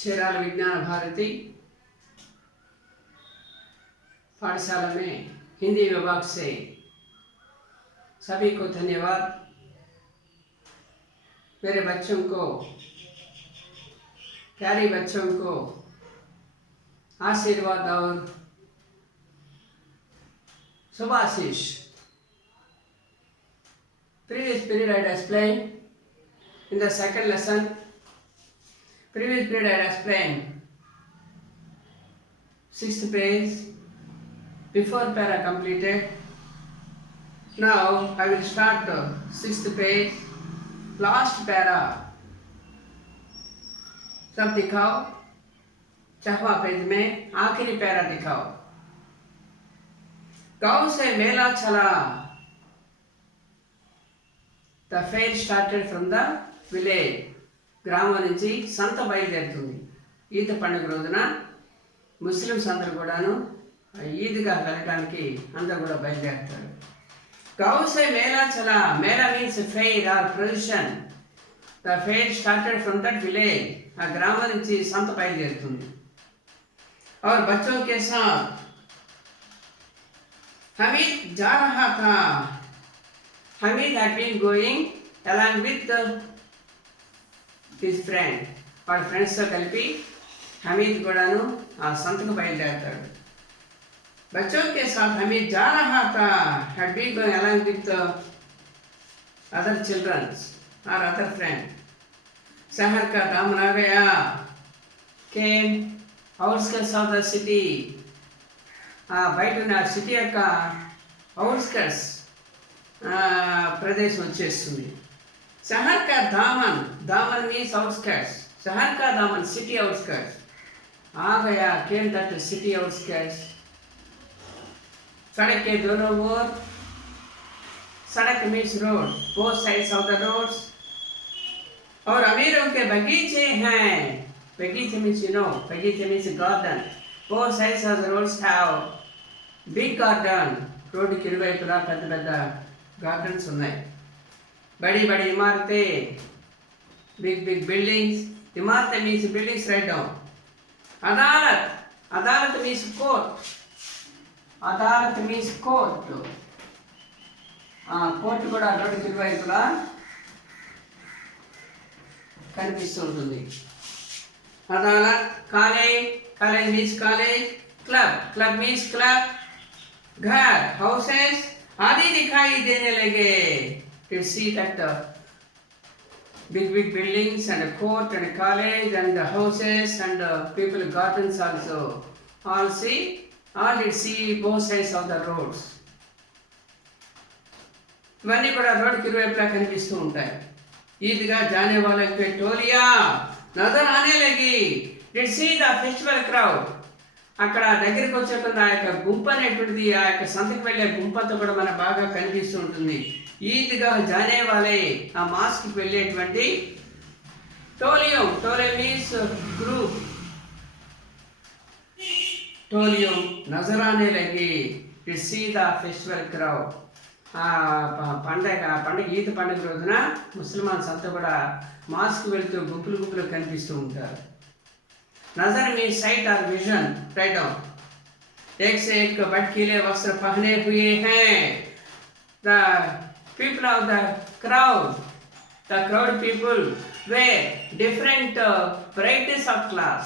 चेराल विज्ञान भारती पाठशाला में हिंदी विभाग से सभी को धन्यवाद। मेरे बच्चों को, प्यारे बच्चों को आशीर्वाद और शुभाशीष। Previous period I had explained in the second lesson. Previous period I had explained 6th page, before para completed. Now I will start the 6th page, last para. सब दिखाओ, 4वां पेज में आखिरी पैरा दिखाओ। गांव से मेला चला। The fair started from the village. గ్రామం నుంచి సంత బయలుదేరుతుంది। ఈద్ పండుగ రోజున ముస్లిమ్స్ అందరూ కూడాను ఈద్గా వెళ్ళడానికి అందరూ కూడా బయలుదేరుతారు। गांव से मेला चला। मेला means fair or procession. The fair started from that village. ఆ గ్రామం నుంచి సంత బయలుదేరుతుంది। और बच्चों के साथ हमीद जा रहा था। Hamid had been going along with his friend. और फ्रेंड्स తో కలిపి हमीद కూడాను ఆ సంతకు బయలుదేరాడు। बच्चों के साथ हमीद जा रहा था, had been going along with other children or other friend. शहर का दामन आ गया। came outskirts of the city. బయట ఉన్న సిటీ యొక్క outskirts प्रदेश వచ్చేస్తుంది। शहर का दामन, दामन मीन्स आउटस्कर्ट्स। शहर का दामन सिटी आउटस्कर्ट्स आ गया। Came that city outskirts. सड़क के दोनों ओर, सड़क means road, both sides of the roads. और अमीरों के बगीचे हैं। बगीचे मीन्स यू नो, बगीचे means garden. Both sides of the roads have big garden. Road की इरुवैपुला పెద్ద పెద్ద गार्डन्स ఉన్నాయి। बड़ी बड़ी इमारतें, बिग बिग बिल्डिंग्स। इमारतें मीन्स बिल्डिंग्स, राइट डाउन। अदालत, अदालत मीन्स कोर्ट। अदालत मीन्स कोर्ट। కోర్టు కూడా రోడ్డు ఇరువైపులా కనిపిస్తుంటుంది। Adalat, college, college means college. Club, club means club. घर, हाउसेस आदि दिखाई देने लगे। To see that the big big buildings and a court and a college and the houses and the people gardens also all did see both sides of the roads. ఇవన్నీ కూడా రోడ్డుకి ఇరువైపులా కనిపిస్తూ ఉంటాయి। ఈద్గా जाने वाले पे टोलिया नजर आने लगी। Did see the festival crowd. అక్కడ దగ్గరికి వచ్చేటువంటి ఆ యొక్క గుంపు అనేటువంటిది, ఆ యొక్క సంతకి వెళ్ళే గుంపంతా కూడా మనకు బాగా కనిపిస్తూ ఉంటుంది। ఈద్గా జానే వాలే, ఆ మాస్కి వెళ్ళేటువంటి టోలియం, టోలియం మీన్స్ గ్రూప్। టోలియం నజరానే లగి to see the festival crowd. ఆ పండగ ఈద్ పండుగ రోజున ముస్లిమాన్స్ అంతా కూడా మాస్కి వెళ్తూ గుంపులు గుంపులు కనిపిస్తూ ఉంటారు। नजर मीन साइट और विजन, राइट डाउन। एक से एक भटकीले वस्त्र पहने हुए हैं। The people of the crowd people wear different varieties of class.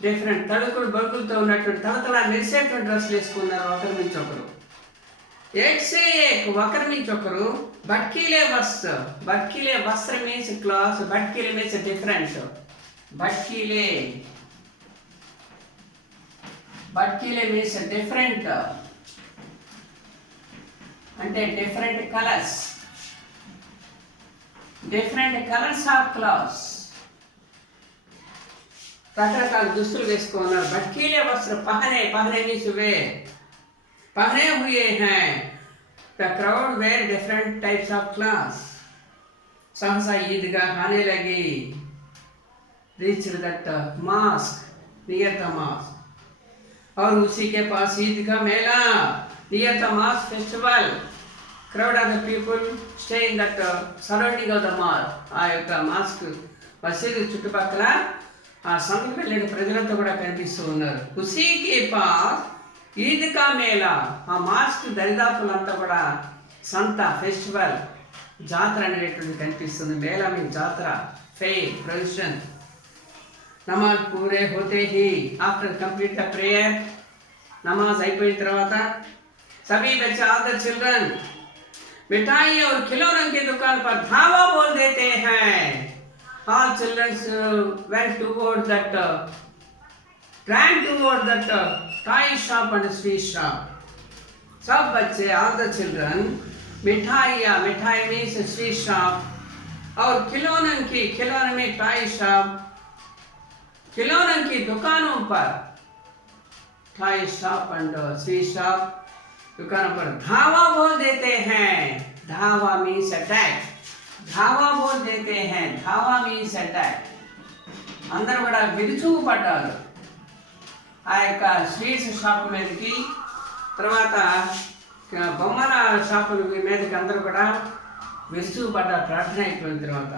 Different తలుకులు బొడుకులతో ఉన్నటువంటి తలతల మెరిసేటువంటి డ్రెస్సులు వేసుకున్నారు ఒకరి నుంచి ఒకరు। एक से एक ఒకరి నుంచి ఒకరు భట్కీలే వస్త్ర, భట్కీలే వస్త్ర మీన్స్ క్లాస్, భట్కీలే మీన్స్ డిఫరెంట్। भटकीले, भटकीले means different, అంటే different colors, different colors of clothes. రకరకాల దుస్తులు వేసుకున్నారు। भटकीले वस्त्र पहने, पहने means wear, पहने हुए हैं। The crowd wear different types of clothes. सहसा ईदगाह आने लगी। reached that mosque, near the mosque. और उसी के पास ईद का मेला, near the mosque festival. Crowd of the people stay in that surrounding of the mosque. ఆ యొక్క మాస్క్ మసీదు చుట్టుపక్కల ఆ సంతకు వెళ్ళిన ప్రజలంతా కూడా కనిపిస్తూ ఉన్నారు. ఉసీకే పాస్ ఈద్కా మేళా, ఆ మాస్క్ దరిదాపులంతా కూడా సంత, ఫెస్టివల్, జాతర అనేటువంటిది కనిపిస్తుంది. మేళా మీ జాతర, ఫెయిర్, ప్రొవిజన్. నమాజ్ పూరే హోతే హీ ఆఫ్టర్ కంప్లీట్ ద ప్రేయర్, నమాజ్ అయిపోయిన తర్వాత सभी बच्चे ऑल द चिल्ड्रन मिठाई और खिलौनों की दुकान पर धावा बोल देते हैं. All children went toward that, ran toward that toy shop and sweet shop. सब बच्चे all the children मिठाइयाँ, मिठाई मीन्स sweet shop, और खिलौनों में toy shop, खिलौनों की दुकानों पर toy shop and sweet shop, दुकानों पर धावा बोल देते हैं. धावा मीन्स अटैक. धावा बोल देते हैं. धावा मीन्स अटैक. అందరూ కూడా విరుచుకుపడ్డారు ఆ యొక్క స్వీట్స్ షాప్ మీదకి. తర్వాత బొమ్మల షాపుల మీదకి అందరూ కూడా విరుచుకుపడ్డారు ప్రార్థన అయిపోయిన తర్వాత.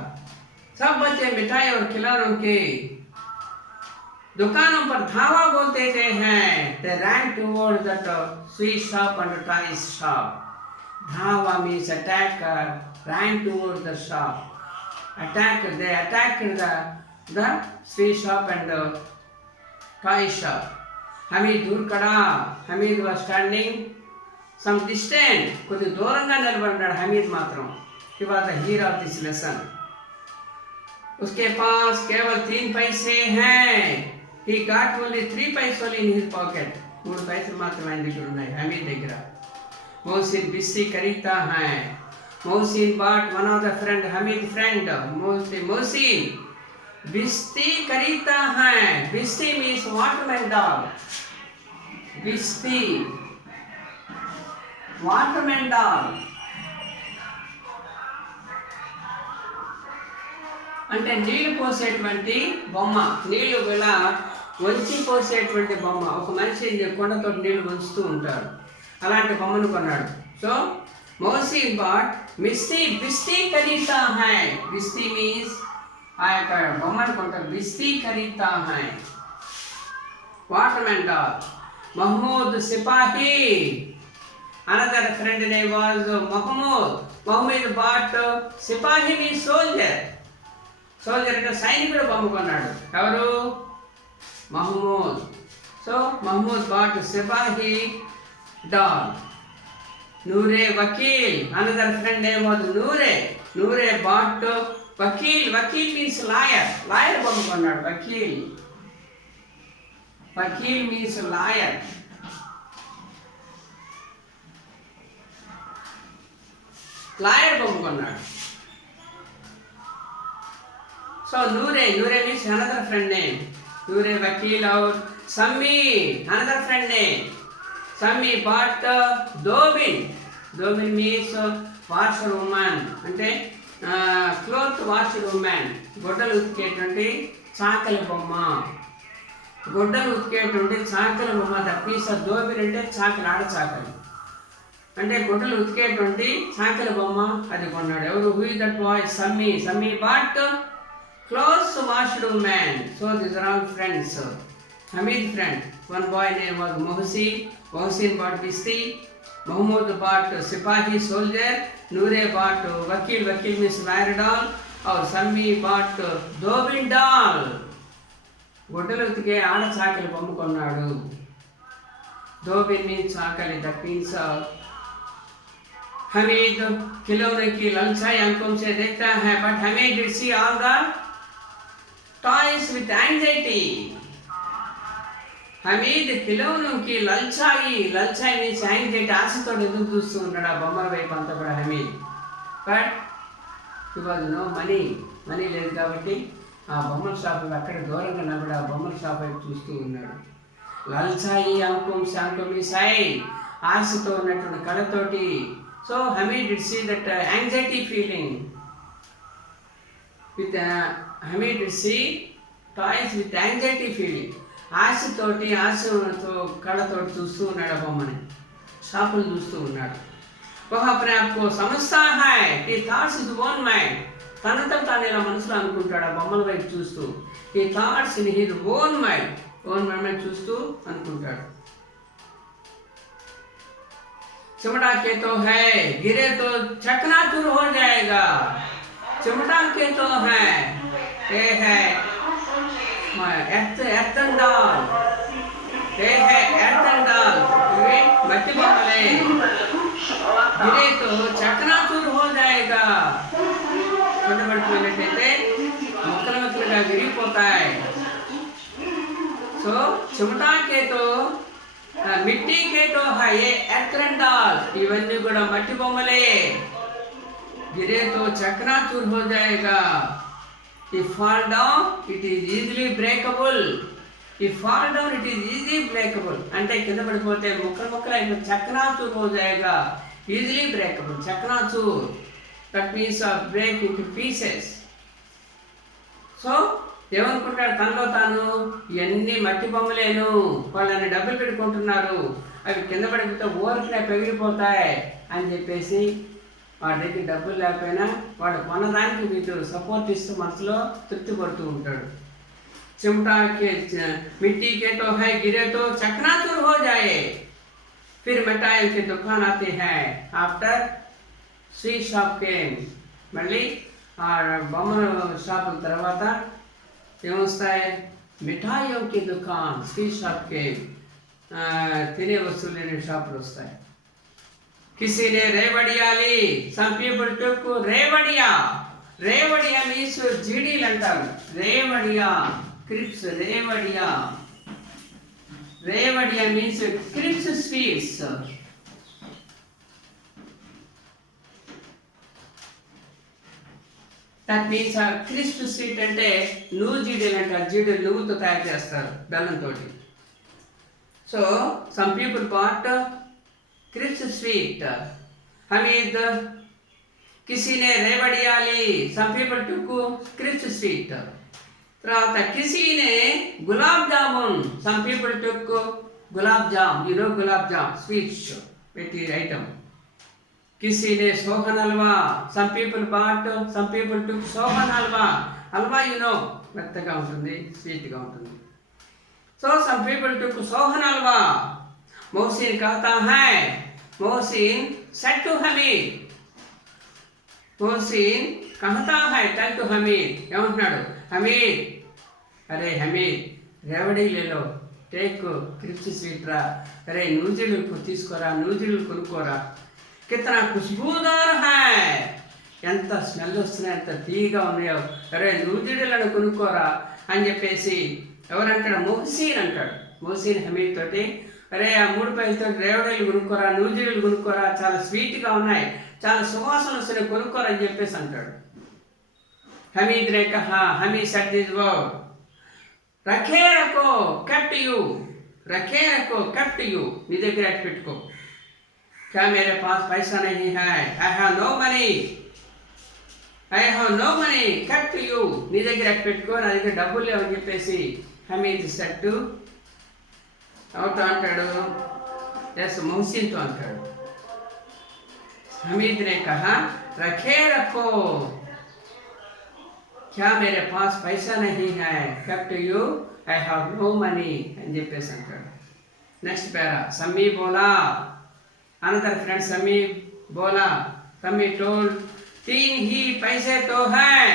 सब बच्चे मिठाई और खिलौनों के दुकानों पर धावा बोल देते हैं. They ran toward that sweet shop and toy shop. Dhava means attack, ran toward the shop. Attack, they attacked the sweet shop and toy shop. Hamid दूर खड़ा. Hamid was standing some distance. కొద్ది దూరంగా నిలబడ్డాడు హమీద్ మాత్రం. He was the hero of this lesson. उसके पास केवल 3 पैसे हैं. He got only 3 पैसे in his pocket. 3 पैसे मात्र ఆయన దగ్గర ఉన్నాయి హమీద్ దగ్గర. मोहसिन बिस्सी खरीदता है. Mohsin bought one of the friend, Hamid friend. मोहसिन बिस्ती खरीदता है. बिस्ती means watermelon doll. बिस्ती watermelon doll అంటే నీళ్లు పోసేటువంటి బొమ్మ. నీళ్లు ఇలా వంచి పోసేటువంటి బొమ్మ. ఒక మనిషి కొండతో నీళ్లు వంచుతూ ఉంటారు. అలాంటి బొమ్మను కొన్నాడు. సో మోహసిన్ బాట్ బిస్తి ఖరీదతా హై. బిస్తి మీన్స్ ఆ యొక్క బొమ్మను కొంటారు. బిస్తి ఖరీదతా హై. Waterman doll. మహమూద్ సిపాహి. Another friend name was Mahmood. Mahmood bought సిపాహి మీన్స్ సోల్జర్. సోల్జర్ అంటే సైనికుడు బొమ్మ కొన్నాడు. ఎవరు? మహమూద్. సో మహమూద్ బాట్ సిపాహి doll. Noore Vakil, another friend name was Noore. Noore bought Vakil. Vakil means liar. Liar bomb konnadu. Vakil. Vakil means liar. Liar bomb konnadu. So Noore means another friend name. Noore Vakil or Sammi, another friend name. Sammi bought Dobin. Dobin means washer woman. అంటే cloth washer women. గొడ్డలు ఉతికేటువంటి చాకలి బొమ్మ. గొడ్డలు ఉతికేటువంటి చాకలి బొమ్మ. The piece of దోబిన్ అంటే చాకలి, ఆడ చాకలి అంటే గొడ్డలు ఉతికేటువంటి చాకలి బొమ్మ. అది కొన్నాడు. ఎవరు? Who is that boy? Sammi. Sammi bought clothes washed women. So these are all friends. Hamid friend. One boy name was Mohsin. Mohsin bought Bisti. Mahmoud bought Sipahi, soldier. Noore bought Vakil. Vakil means liar doll. और Sammi bought Dobin doll. గొడ్డలు ఉతికే ఆడ చాకలి బొమ్మ కొన్నాడు. Dobin means Chakali. That means Hamid खिलौने की ललचाई आंखों से देखता है. But Hamid did see all the toys with anxiety. Hamid ఖిలౌనోకి లల్చాయి. లల్చాయి మీన్స్ యాంగ్జైటీ, ఆశతో ఎదురు చూస్తూ ఉన్నాడు ఆ బొమ్మల వైపు అంతా కూడా Hamid. But he was no money. Money లేదు కాబట్టి ఆ బొమ్మల షాప్ అక్కడ దూరంగా నిలబడి ఆ బొమ్మల షాప్ వైపు చూస్తూ ఉన్నాడు. లల్చాయి అంకుం శాంకుమి సాయి, ఆశతో ఉన్నటువంటి కళతోటి. So Hamid did see that anxiety feeling with Hamid did see toys with anxiety feeling. ఆశతోటి, ఆశతో కళ్ళతోటి చూస్తూ ఉన్నాడు బొమ్మని. షాపులు చూస్తూ ఉన్నాడు. वह अपने आप को समझता है कि थॉट्स इज ओन माइंड. తనంతా తాను ఇలా మనసులో అనుకుంటాడు, ఆ బొమ్మల వైపు చూస్తూ. ఈ thoughts in his own mind చూస్తూ అనుకుంటాడు. चिमटा के तो है, गिरे तो चकनाचूर हो जाएगा. चिमटा के तो है, ये है एर्थंडाल, ये है एर्थंडाल, ये मट्टी बॉम्बले. गिरे तो चकनाचूर हो जाएगा. పడిపోయినట్టయితే ముక్కలుగా విరిగిపోతాయి. సో చిమటా కేతో మిట్టి కేతో హై ఎత్రండాల్, ఇవన్నీ కూడా మట్టి బొమ్మలే. గిరేతో చకనాచూర్ హో జాయేగా. If fall down, it is easily breakable. If fall down, it is easily breakable. అంటే కింద పడిపోతే ముక్కలు అయిన చకనాచూర్ హో జాయేగా. Easily breakable. చకనాచూర్, that means break into pieces. So ఏమనుకుంటాడు తనలో తాను, ఇవన్నీ మట్టి బొమ్మలేను, వాళ్ళని డబ్బులు పెట్టుకుంటున్నారు, అవి కింద పడిపోతే ఊరికనే పెగిలిపోతాయి అని చెప్పేసి వాడి దగ్గర డబ్బులు లేకపోయినా వాడు కొనడానికి వీళ్ళు సపోర్ట్ ఇస్తూ మనసులో తృప్తి పడుతూ ఉంటాడు. चिमटा के मिट्टी के तो है, गिरे तो चकनाचूर हो जाए. फिर मिठाइयों की दुकान आती है. After sweet shop came. మళ్ళీ ఆ బొమ్మల షాప్ తర్వాత ఏమొస్తాయి? మిఠాయిयों की दुकान, స్వీట్ షాప్ కేమ్. తినే వస్తువులు లేని షాపులు వస్తాయి. किसी ने रेवड़िया ली. some people took रेवड़िया. रेवड़िया means జీడీలు అంటారు. Revdiya, crisps. Revdiya means crisp sweets. That means crisp sweet అంటే నువ్వు జీడీలు అంటారు. జీడీలు నువ్వుతో తయారు చేస్తారు, బెల్లంతో. So some people bought crisp sweet. Hamid కిసీనే रेवड़िया ली. Some people took crisp sweet. తర్వాత కిసీనే gulab jamun. Some people took gulab jam. Gulab jam sweets పెట్టి ఐటమ్. किसी ने सोहन हलवा. some people bought, some people took sohan हलवा. हलवा మెత్తగా ఉంటుంది, స్వీట్గా ఉంటుంది. So some people took sohan halwa. Mohsin कहता है, मोहसिन said to हमीद. मोहसिन कहता है tell to हमीद. ఏమంటున్నాడు? हमीद, अरे हमीद रेवड़ी ले लो, టేక్ క్రిప్స్ స్వీట్ రా. అరే నూజిళ్ళు తీసుకోరా, నూజిళ్ళు కొనుక్కోరా. కితనా ఖుష్బూదార్ హై, ఎంత స్మెల్ వస్తున్నాయి, ఎంత తీగా ఉన్నాయో. అరే నూజిళ్ళను కొనుక్కోరా అని చెప్పేసి ఎవరంటాడు? మొహసీన్ అంటాడు. మొహసీన్ హమీద్ తోటి, అరే ఆ 3 పైసలతో రేవడీలు కొనుక్కోరా, నూజిళ్ళు కొనుక్కోరా, చాలా స్వీట్గా ఉన్నాయి, చాలా సువాసన వస్తున్నాయి, కొనుక్కోరా అని చెప్పేసి అంటాడు. హమీద్ నే కహా, హమీద్ సెడ్ దిస్ వర్డ్, రఖే రఖో కెప్ట్ యూ. రఖే రఖో కెప్ట్ యూ, నీ దగ్గర పెట్టుకో. क्या मेरे पास पैसा नहीं है? I have no money. I have no money. Kept to you. నీ దగ్గర పెట్టుకో, నా దగ్గర డబ్బులు లేవని చెప్పేసి హమీద్ సెట్ ఎవరితో అంటాడు? ఎస్, మొహసిన్తో అంటాడు. हमीद ने कहा रखे रखो, क्या मेरे पास पैसा नहीं है? kept to you. I have no money అని చెప్పేసి అంటాడు. నెక్స్ట్ పేరా. సమ్మీ బోలా. Another friend Sami bola, Sami told, 3 ही पैसे तो हैं,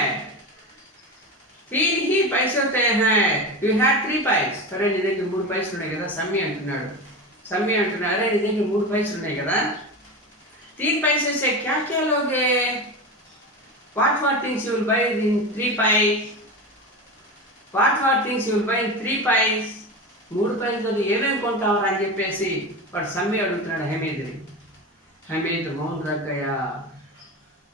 3 ही पैसे होते हैं. You had 3 पैसे. अरे నీ దగ్గర 3 పైసలు ఉన్నాయి కదా. సమ్మి అంటున్నాడు. అరే నీ దగ్గర 3 పైసలు ఉన్నాయి కదా. 3 पैसे से क्या क्या लोगे? What things you will buy in 3 पैसे? What things you will buy in 3 पैसे? 3 పైసలతో ఏమేమి కొంటావు అని చెప్పేసి వాడు సమ్మి అడుగుతున్నాడు హమీద్ని. హమీద్ మౌన్ రగ్గయా.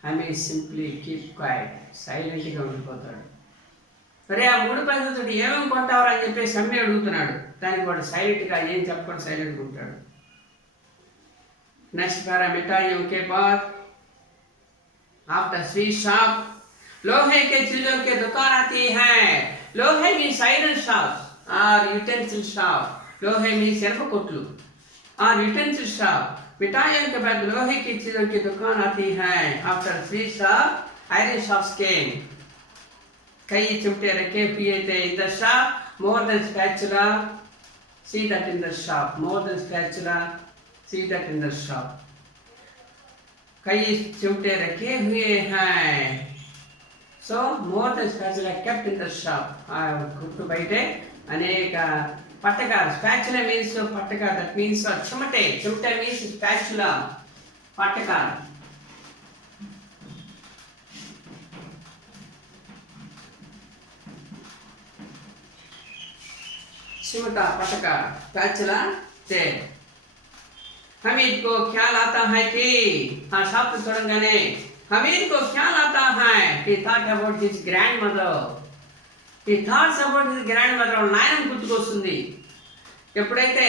హమీద్ సింప్లీ కీప్ క్వైట్, సైలెంట్గా ఉండిపోతాడు. సరే ఆ 3 పైసలతో ఏమేమి కొంటావు అని చెప్పేసి సమ్మి అడుగుతున్నాడు. దానికి వాడు సైలెంట్గా ఏం చెప్పకుండా సైలెంట్గా ఉంటాడు. నెక్స్ట్ పారా. మిఠాయిयों के बाद आफ्टर स्वीट शॉप लोहे के चीजों की दुकान आती है. लोहे मीन्स आयरन शॉप और यूटेंसिल शॉप. लोहे मीन्स ఎర్ర కొట్లు और यूटेंसिल शॉप. मिठाइयों के बाद लोहे की चीजों की दुकान आती है. After sweet shop iron shops came. कई चिमटे रखे हुए थे in the shop, more than spatula. See that in the shop, more than spatula. See that in the shop. कई चिमटे रखे हुए हैं. So more than spatula kept in the shop. గుట్టు బయటే అనేక పట్టక. Spatula means పట్టక. That means చిమటే. చిమటే means spatula. పట్టక. चिमटा पटका spatula थे. हमीद को ख्याल आता है कि हाँ शब्द तोड़ने हमीद को ख्याल आता है कि thought about his grandmother. He thoughts about his grandmother. నాయనమ్మ గుర్తుకొస్తుంది. ఎప్పుడైతే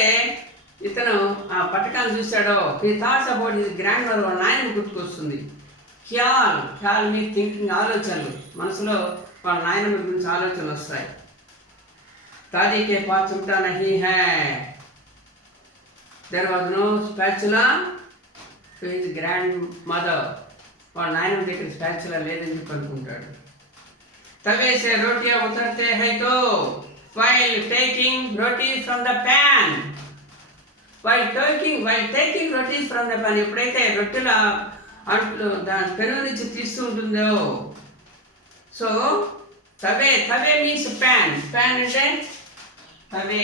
ఇతను ఆ పటకాన్ని చూశాడో he thoughts about his grandmother. నాయనమ్మ గుర్తుకొస్తుంది. ఖ్యాల్ మీ థింకింగ్, ఆలోచనలు. మనసులో వాళ్ళ నాయనమ్మ గురించి ఆలోచనలు వస్తాయి. दादी के पास चिमटा नहीं है. There was no spatula to his grandmother. और नायनम देखकर spatula लेने की पड़ता. तवे से रोटियां उतरते हैं तो while taking rotis from the pan. While taking rotis from the pan. ఎప్పుడైతే రొట్టెల అంట్లు దాని పెరుగు నుంచి తీస్తూ ఉంటుందో. So తవే means pan. Pan అంటే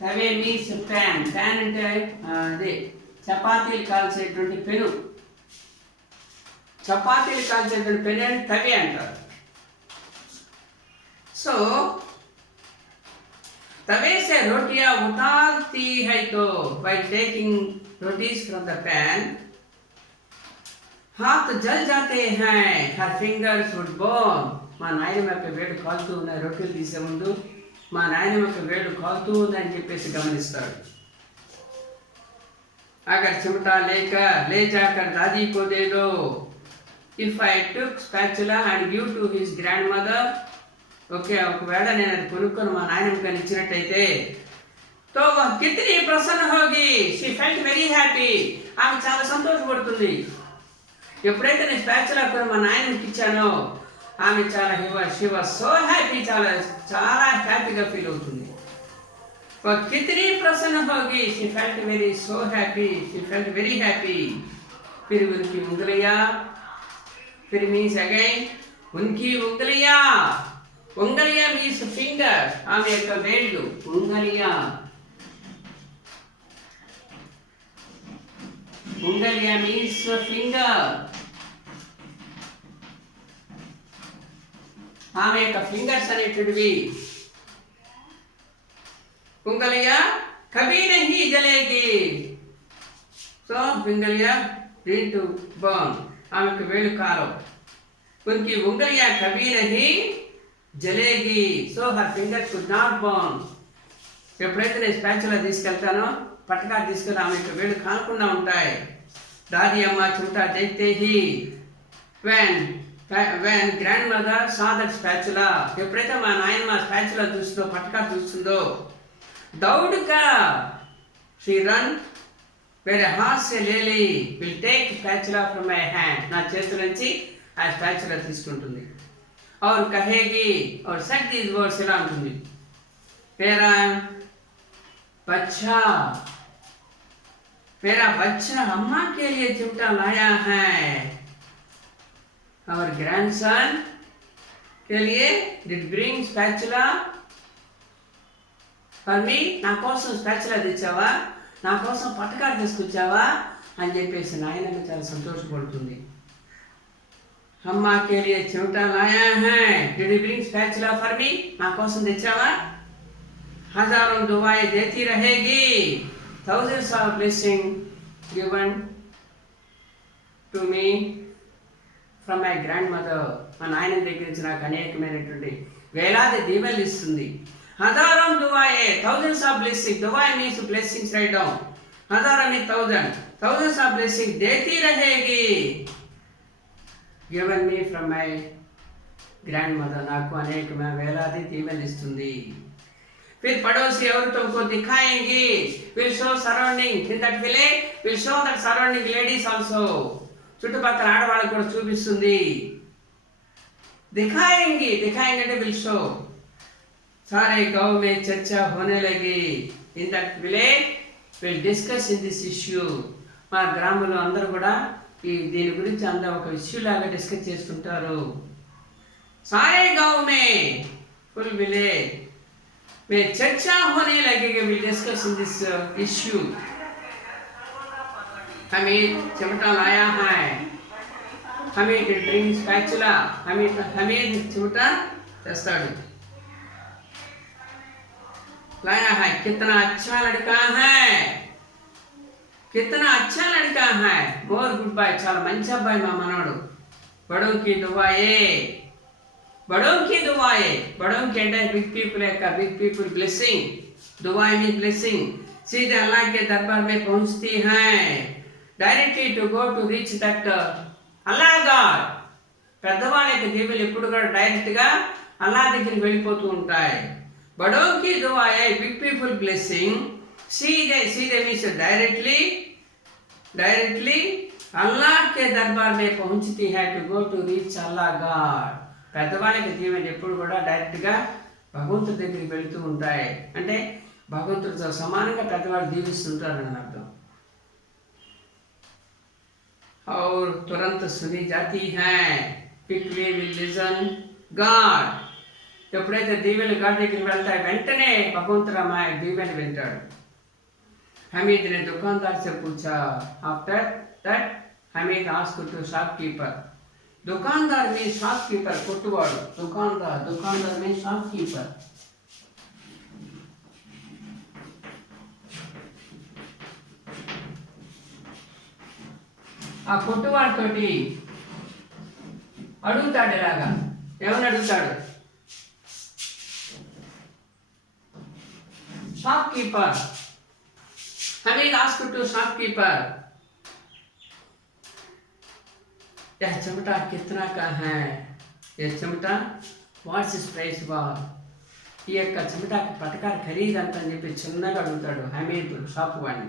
తవే మీన్స్ ప్యాన్ అంటే అదే చపాతీలు కాల్చేటువంటి పెను. చపాతీలు కాల్చేటువంటి పెను అని తవే అంటారు. సో तवे से रोटियां उतारती है तो while taking rotis from the pan, हाथ जल जाते हैं. her fingers would burn. మా నాయనమ్మకి వేడి కాలుతూ ఉన్నాయి. రొట్టెలు తీసే ముందు మా నాయనమ్మకి వేడి కాలుతూ ఉందని చెప్పేసి గమనిస్తాడు. अगर चिमटा लेकर ले जाकर दादी को दे दो. If I took spatula and give to his grandmother, okay, ఒకవేళ నేను అది కొనుక్కొని మా నాయనమ్మకి ఇచ్చినట్టయితే तो वह कितनी प्रसन्न होगी. she felt very happy. ఆమె చాలా సంతోషపడుతుంది. ఎప్పుడైతే నేను స్పాచులా కొని మా నాయనమ్మకి ఇచ్చానో ఆమె చాలా she was so happy. చాలా హ్యాపీగా ఫీల్ అవుతుంది. वह कितनी प्रसन्न होगी. she felt very so happy. she felt very happy. फिर उनकी उंगलियां, फिर means again उनकी उंगलियां means fingers. ఆమె యొక్క వేళ్ళు उंगलियां means finger. ఆమె యొక్క ఫింగర్స్ అనేటువంటివి उंगलियां कभी नहीं जलेगी. సో उंगलियां didn't burn. ఆమెకు వేలు కాలవు. उनकी उंगलियां कभी नहीं जलेगी. So her fingers could not burn. ఎప్పుడైతే నేను స్పాచులా తీసుకెళ్తానో పటకా తీసుకెళ్ళి ఆమె యొక్క వేలు కాలకుండా ఉంటాయి. దాది అమ్మ చిమటా देखते ही when grandmother saw that spatula, ఎప్పుడైతే మా నాయనమ్మ స్పాచులా చూస్తుందో పటకా చూస్తుందో దౌడ్కా she run मेरे हाथ से ले ली. will take spatula from my hand. నా చేతుల నుంచి ఆ స్పాచులా తీసుకుంటుంది. और कहेगी और set these words ఇలా ఉంటుంది. मेरा बच्चा अम्मा के लिए चिमटा लाया है. और grandson के लिए did bring spatula for me. నా కోసం స్పాచులా తెచ్చావా, నా కోసం పటకా తీసుకొచ్చావా అని చెప్పేసి నాయనమ్మ చాలా సంతోషపడుతుంది. అమ్మా के लिए चिमटा लाया है. did you bring spatula for me. నా కోసం తెచ్చావా. हजारों दुआएं देती रहेगी. thousands of blessings given to me from my grandmother. మా నాయన దగ్గర నుంచి నాకు అనేకమైనటువంటి వేలాది దీవెనలు ఇస్తుంది. हजारों दुआएं, thousands of blessings. दुआएं means blessings, write down. हजारों means thousands of blessings देती रहेगी. given me from my grandmother. నాకు అనేకమైన వేలాది దీవెనలు ఇస్తుంది. फिर पड़ोसी और तुमको दिखाएंगी. will show surrounding in that village, will show that surrounding ladies also. చుట్టుపక్కల ఆడవాళ్ళకు కూడా చూపిస్తుంది. दिखाएंगे दिखाएंगे विल शो. सारे गांव में चर्चा होने लगी. In that village will discuss in this issue. మా గ్రామంలో అందరూ కూడా దీని గురించి అందరూ ఒక ఇష్యూ లాగా డిస్కస్ చేసుకుంటారు. सारे गांव में फुल विलेज में चर्चा होने लगेगी. Will discuss in this issue. हमें चिमटा लाया है, हमें ड्रिंक स्पैचुला, हमें चिमटा तेस्ताडु लाया है. कितना अच्छा लड़का है, कितना अच्छा लड़का है. मोर गुड बाय, చాలా మంచి అబ్బాయి మా మనవడు. बड़ों की दुआएं, बड़ों की दुआएं. बड़ों के अंदर बिग पीपल है का बिग पीपल ब्लेसिंग. दुआएं मीन ब्लेसिंग सीधे अल्लाह के दरबार में पहुंचती हैं. Directly to go to reach that Allah God. పెద్దవాళ్ళకి దీవెలు ఎప్పుడు కూడా డైరెక్ట్గా అల్లా దగ్గరికి వెళ్ళిపోతూ ఉంటాయి. బడోకి దుఆయే బిగ్ పీపుల్ బ్లెస్సింగ్ सीधे मीन्स डायरेक्टली अल्लाह के दरबार में पहुंचती है. To go to reach Allah God. పెద్దవాళ్ళకి దీవెన ఎప్పుడు కూడా డైరెక్ట్గా భగవంతుడి దగ్గరికి వెళుతూ ఉంటాయి. అంటే భగవంతుడితో సమానంగా పెద్దవాళ్ళు దీవిస్తుంటారని అర్థం. और तुरंत सुनी जाती हैं. क्विकली विल लिसन गाड. ఎప్పుడైతే దీవెనలు గాడ్ దగ్గరికి వెళ్తాయి వెంటనే భగవంతుడు మా దీవెన వింటాడు. हमीद ने दुकानदार से पूछा. After that Hamid asked to shopkeeper. दुकानदार में शॉपकीपर कोटवाड़. दुकानदार में शॉपकीपर. ఆ కొట్టువాడి తోటి అడుగుతాడు ఇలాగా. ఏమని అడుగుతాడు? Shopkeeper. Hamid asked to shopkeeper. यह चिमटा कितना का है? यह चिमटा व्हाट्स इज प्राइस वाल. ఈ యొక్క చిమటా పటకార ఖరీదు ఎంత అని చెప్పి చిన్నగా అడుగుతాడు హమీద్ షాప్ వాడిని.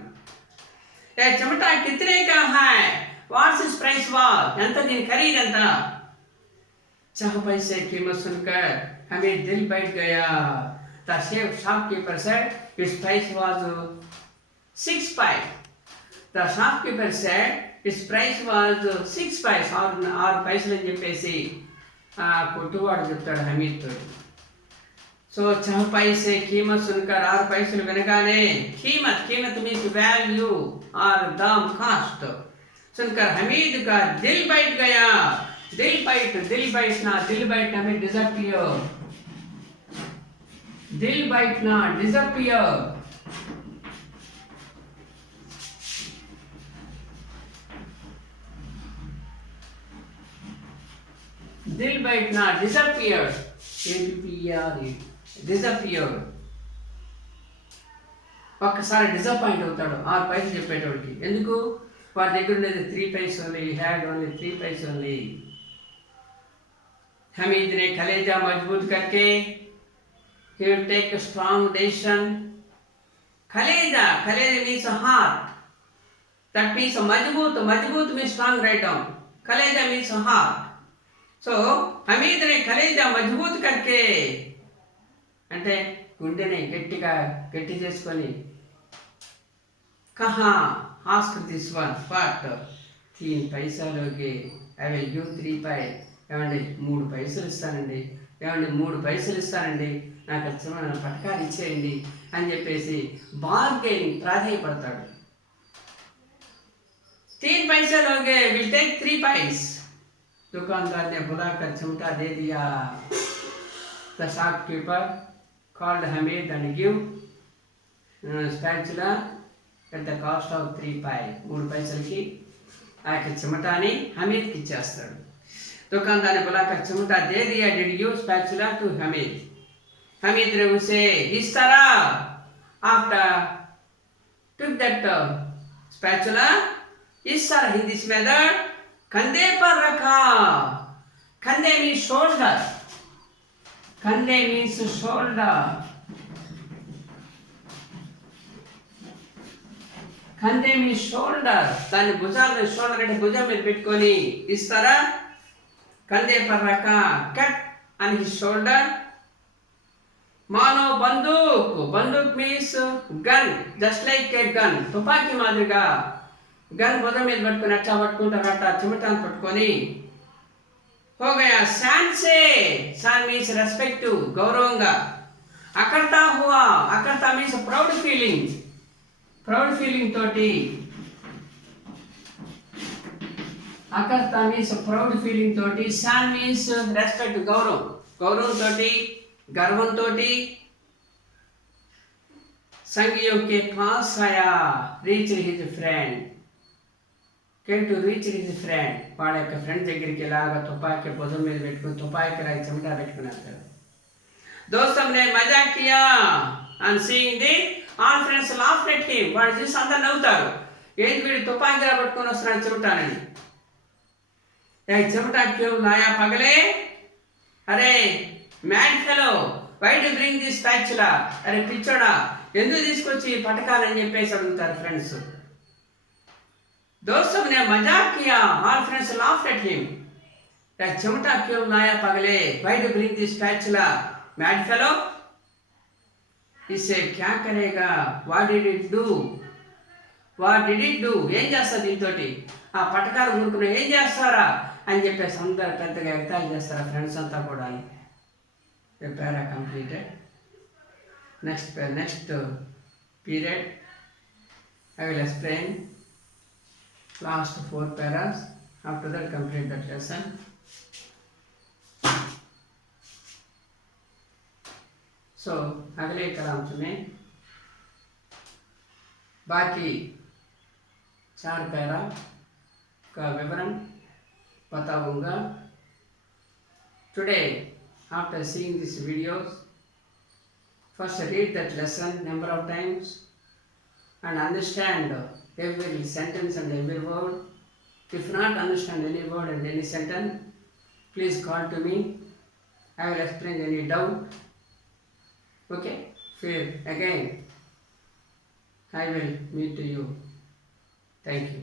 ఏ చిమటా కితనే కా హై? व्हाट्स इज प्राइस वाल. ఎంత దీని ఖరీదు ఎంత? 4 पैसे कीमत सुनकर हमें दिल बैठ गया. The shopkeeper said his price was 6 paise. The shopkeeper said his price was 6 paise. 6 పైసలు అని చెప్పేసి కొట్టువాడు చెప్తాడు హమీద్ తోటి. సో 4 पैसे कीमत सुनकर 6 పైసలు వినగానే कीमत मीन्स वैल्यू और दाम कास्ट सुनकर हमीद का दिल बैठ गया. दिल बैठना हमें डिसअपियर. दिल बैठना डिसअपियर. दिल बैठना डिसअपियर. डिसअपियर. ఒక్కసారి డిసప్పాయింట్ అవుతాడు 6 పైసలు చెప్పేటోడికి. ఎందుకు? వాడి దగ్గర ఉండేది 3 पैसे ఓన్లీ. హ్యాడ్ ఓన్లీ 3 पैसे ఓన్లీ. हमीद ने कलेजा मजबूत करके he will take a strong decision. कलेजा means heart. That means मजबूत means strong. Write down. कलेजा means heart. So हमीद ने कलेजा मजबूत करके అంటే గుండెని గట్టి చేసుకొని कहा ask this one what 3 पैसा लोगे. I will give 3 पैसे. ఏమండి 3 పైసలు ఇస్తానండి. ఏమండి 3 పైసలు ఇస్తానండి. నాకు వచ్చిన పటకాలు ఇచ్చేయండి అని చెప్పేసి బార్గెనింగ్ ప్రాధాయపడతాడు. 3 पैसे लोगे विल टेक 3 पैसे. दुकानदार ने बुलाकर चिमटा दे दिया. The shopkeeper called Hamid and give spatula at the cost of 3 पैसे. 3 పైసలకి ఆ చిమటాని హమీద్కి ఇచ్చేస్తాడు. दुकानदार ने बुलाकर चिमटा दे दिया. Did you spatula to Hamid. Hamid ने उसे इस तरह आफ्टर टुक दैट स्पैचुला इस तरह इन दिस मेथड कंधे पर रखा. कंधे मीन्स शोल्डर. कंधे मीन्स शोल्डर. కందే మీ షోల్డర్, దాని భుజాలు షోల్డర్ అంటే భుజం మీద పెట్టుకొని ఇస్తారా. కందే పర్ రఖా, కట్ ఆన్ హిస్ షోల్డర్. మానో బందూక్, బందూక్ means gun, just like a gun, తుపాకీ మాదిరిగా గన్ భుజం మీద పట్టుకొని అట్టా పట్టుకుంటారు, అట్టా చిమటాన్ని పట్టుకొని. हो गया शान से, शान मीन्स रेस्पेक्ट, गौरवंगा. अकड़ता हुआ, अकड़ता means proud feeling, proud feeling तोटी. अकड़ता मीन्स प्राउड फीलिंग तोटी. शान मीन्स रेस्पेक्ट, गौरव, गौरव तोटी, गर्वन तोटी. संगियों के पास आया, reach his friend, came to reach his friend. వాళ్ళ యొక్క ఫ్రెండ్ దగ్గరికి ఇలాగా తుపాకీ భుజం మీద పెట్టుకుని తుపాకీ రాయి చెమటా పెట్టుకున్నారు. दोस्तों ने मजा किया and seeing the all friends laughed at him. వాళ్ళు చూసి అందరు నవ్వుతారు, ఏంటి వీడు తుపాకీ రా పట్టుకొని వస్తున్నాడు చెమటానని. ఏ చెమటా క్యూ లాయా పగలే, అరే mad fellow why do bring this spatula, అరే పిచ్చోడా ఎందుకు తీసుకొచ్చి పటకాలని చెప్పేసి అడుగుతారు ఫ్రెండ్స్. दोस्तों ने मजाक किया, all friends laughed at him. चिमटा क्यों लाया पगले, why do you bring this spatula, mad fellow. इससे क्या करेगा, what did it do, what did it do, ఏం చేస్తారు దీంతోటి, ఆ పటకాలు ఊరుకుని ఏం చేస్తారా అని చెప్పేసి అందరు పెద్దగా ఎగతాళి చేస్తారా ఫ్రెండ్స్ అంతా కూడా. Para completed. Next period I will explain last 4 paras. After that complete that lesson. So अगले कलाम में बाकी 4 पैरा का विवरण बताऊंगा. Today after seeing these videos, first read that lesson number of times and understand every sentence and every word. If not understand any word and any sentence, please call to me. I will explain any doubt. Okay? ਫਿਰ again I will meet to you. Thank you.